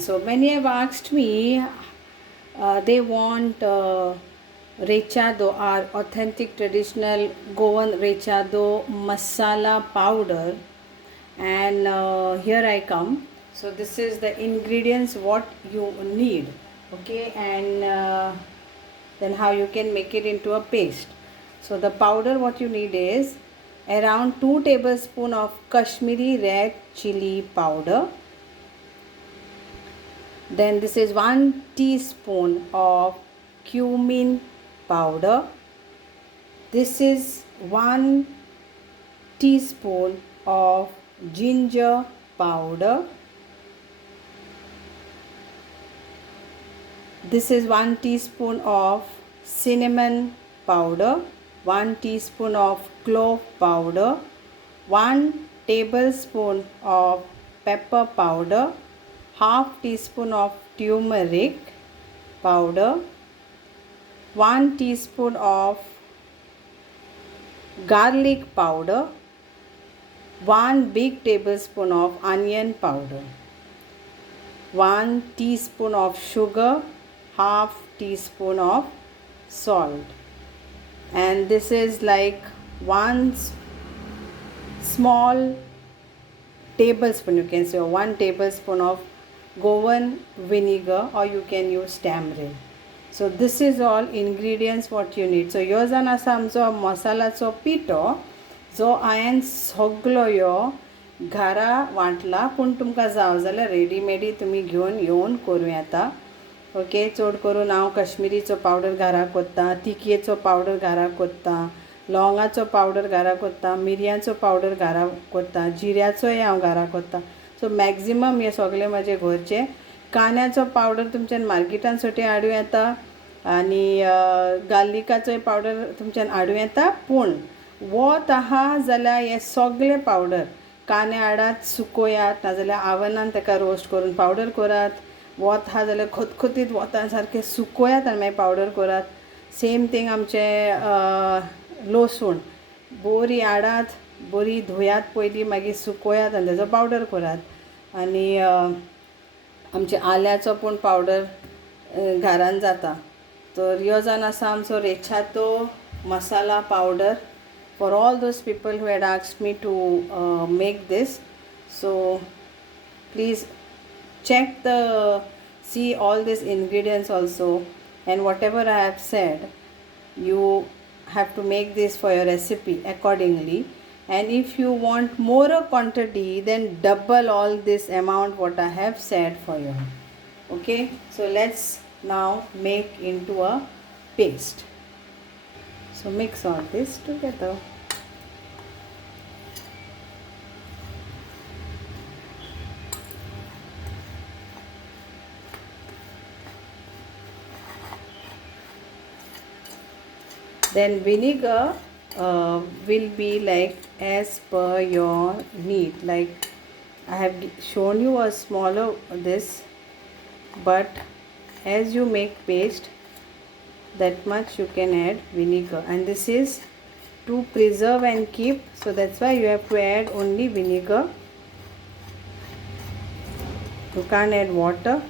So many have asked me, they want Recheado, our authentic traditional Goan Recheado Masala powder, and here I come. So this is the ingredients what you need, okay, and then how you can make it into a paste. So the powder what you need is around 2 tablespoons of Kashmiri red chili powder. Then this is 1 teaspoon of cumin powder. This is 1 teaspoon of ginger powder. This is 1 teaspoon of cinnamon powder, 1 teaspoon of clove powder, 1 tablespoon of pepper powder, half teaspoon of turmeric powder, 1 teaspoon of garlic powder, 1 big tablespoon of onion powder, 1 teaspoon of sugar, half teaspoon of salt, and this is like 1 small tablespoon, you can say, or 1 tablespoon of Goan vinegar, or you can use tamarind. So this is all ingredients what you need. So ह्यो जावन आसा आमचो मसालाचो पिठो जो हांवें सगळो ह्यो घरा वांटला, पूण तुमकां जाव जाल्यार रेडीमेडी तुमी घेवन येवन करूं येता. ओके, चड करून हांव कश्मिरीचो पावडर घरा करता, तिखयेचो पावडर घरा करता, लवंगाचो पावडर घरा करता, मिरयांचो पावडर घरा करता, जिऱ्याचोय हांव घरा करता. सो मॅक्झिमम हे सगळे म्हजे घरचे. कांद्याचो पावडर तुमच्यान मार्केटान सोटी हाडूं येता, आनी गार्लिकाचोय पावडर तुमच्यान हाडूं येता. पूण वोत आहा जाल्यार हे सगळे पावडर कांदे हाडात, सुकोयात, नाजाल्यार आवनान ताका रोस्ट करून पावडर करात. वोत आहा जाल्यार खतखतीत वोतान सारकें सुकोयात आनी मागीर पावडर करात. सेम थिंग आमचे लसूण बरी हाडात, बरी धुयात पयलीं, मागीर सुकोयात आनी तेजो पावडर करात. आनी आमचे आल्याचो पूण पावडर घरान जाता. तर ह्यो जावन आसा आमचो रेचादो मसाला powder for all those people who had asked me to make this. So please see all these ingredients also, and whatever I have said, you have to make this for your recipe accordingly. And if you want more quantity, then double all this amount what I have said for you. Okay, so let's now make into a paste. So mix all this together. Then vinegar will be like as per your need. Like I have shown you a smaller this, but as you make paste, that much you can add vinegar, and this is to preserve and keep, so that's why you have to add only vinegar. You can't add water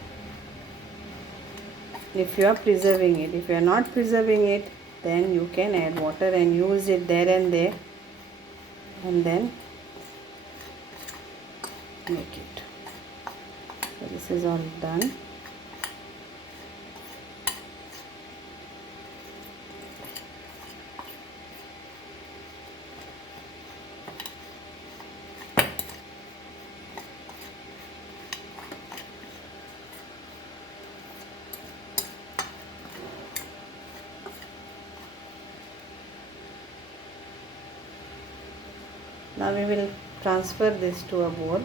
if you are preserving it. If you are not preserving it, then you can add water and use it there and there, and then make it. So this is all done. Now we will transfer this to a bowl.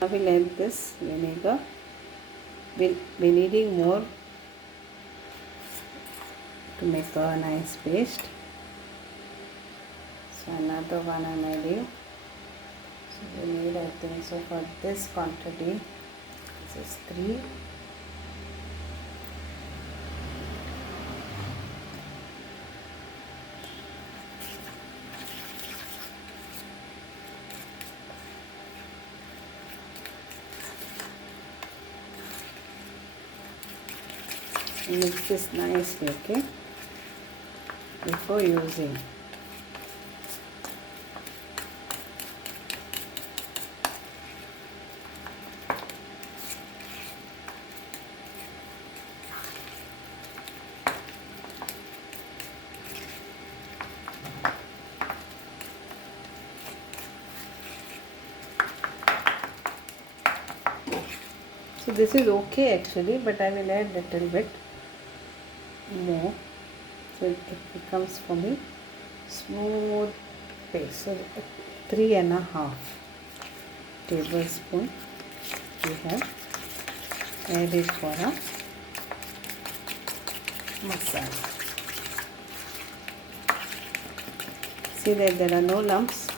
Now we'll add this vinegar. We'll be needing more to make a nice paste. So another one I made you. You need, I think so, for this quantity, this is 3. Mix this nicely, okay, before using. So this is okay actually, but I will add little bit more so it becomes for me smooth paste. So 3.5 tablespoon we have added for a masala. See that there are no lumps.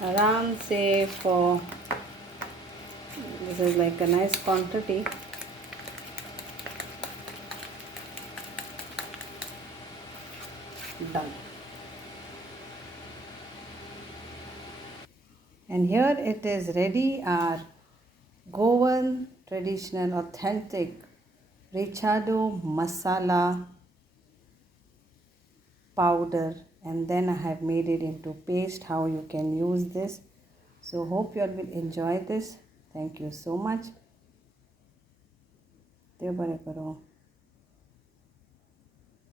Around, say, for this is like a nice quantity. Done. And here it is ready, our Goan traditional authentic Recheado Masala powder, and then I have made it into paste. How you can use this. So hope you all will enjoy this. Thank you so much. Dev bare karo.